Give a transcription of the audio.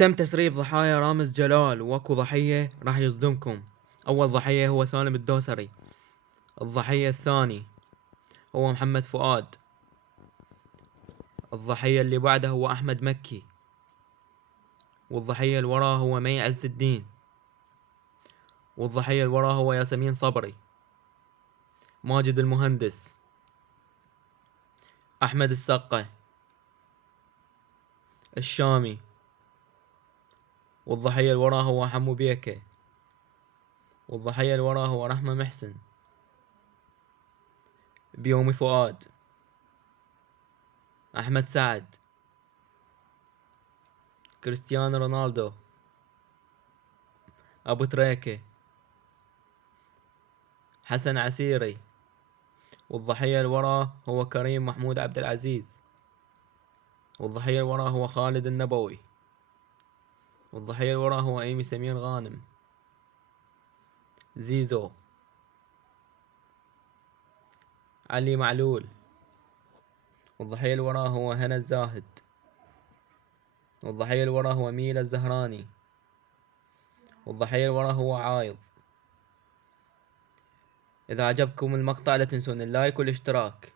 تم تسريب ضحايا رامز جلال، واكو ضحية راح يصدمكم. أول ضحية هو سالم الدوسري. الضحية الثاني هو محمد فؤاد. الضحية اللي بعده هو أحمد مكي. والضحية اللي وراه هو مي عز الدين. والضحية اللي وراه هو ياسمين صبري، ماجد المهندس، أحمد السقة، الشامي. والضحية اللي وراه هو حمو بيكة. والضحية اللي وراه هو رحمة محسن، بيومي فؤاد، أحمد سعد، كريستيانو رونالدو، أبو تريكة، حسن عسيري. والضحية اللي وراه هو كريم محمود عبد العزيز. والضحية اللي وراه هو خالد النبوي. والضحية اللي وراه هو ايمي سمير غانم، زيزو، علي معلول. والضحية اللي وراه هو هنا الزاهد. والضحية اللي وراه هو ميلا الزهراني. والضحية اللي وراه هو عايض. إذا عجبكم المقطع لا تنسون اللايك والاشتراك.